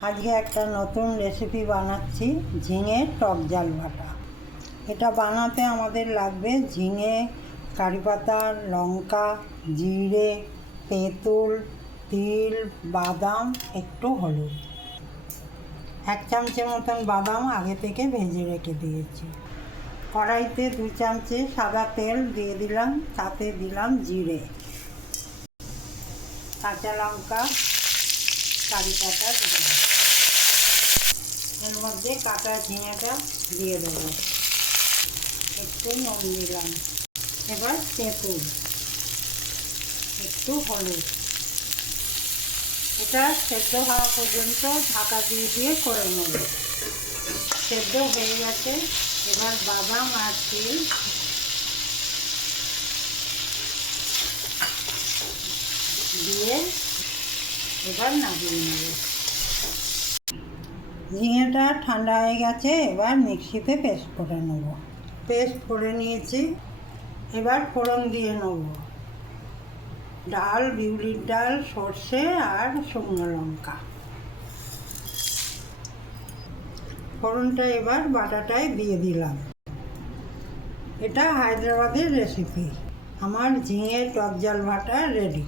আজকে একটা নতুন রেসিপি বানাচ্ছি, ঝিঙে টক জাল ভাটা। এটা বানাতে আমাদের লাগবে ঝিঙে, কারিপাতা, লঙ্কা, জিরে, তেঁতুল, তিল, বাদাম, একটু হলুদ। 1 চামচের মতন বাদাম আগে থেকে ভেজে রেখে দিয়েছি। কড়াইতে 2 চামচে সাদা তেল দিয়ে দিলাম, তাতে দিলাম জিরে, কাঁচা লঙ্কা, কারিপাতা দিলাম। এর মধ্যে কাটা ঝিঙেটা দিয়ে দেবো, একটু নুন দিলাম। এবার তেঁতুল, একটু হলুদ। এটা সেদ্ধ হওয়া পর্যন্ত ঢাকা দিয়ে দিয়ে করে নেব। সেদ্ধ হয়ে গেছে। এবার বাদাম আর তিল দিয়ে এবার নামিয়ে নেব। ঝিঙেটা ঠান্ডা হয়ে গেছে, এবার মিক্সিতে পেস্ট করে নেব। পেস্ট করে নিয়েছি। এবার ফোড়ন দিয়ে নেব ডাল, বিউলির ডাল, সর্ষে আর শুকনো লঙ্কা। ফোড়নটা এবার বাটাটায় দিয়ে দিলাম। এটা হায়দ্রাবাদের রেসিপি। আমার ঝিঙে টক জাল ভাটা রেডি।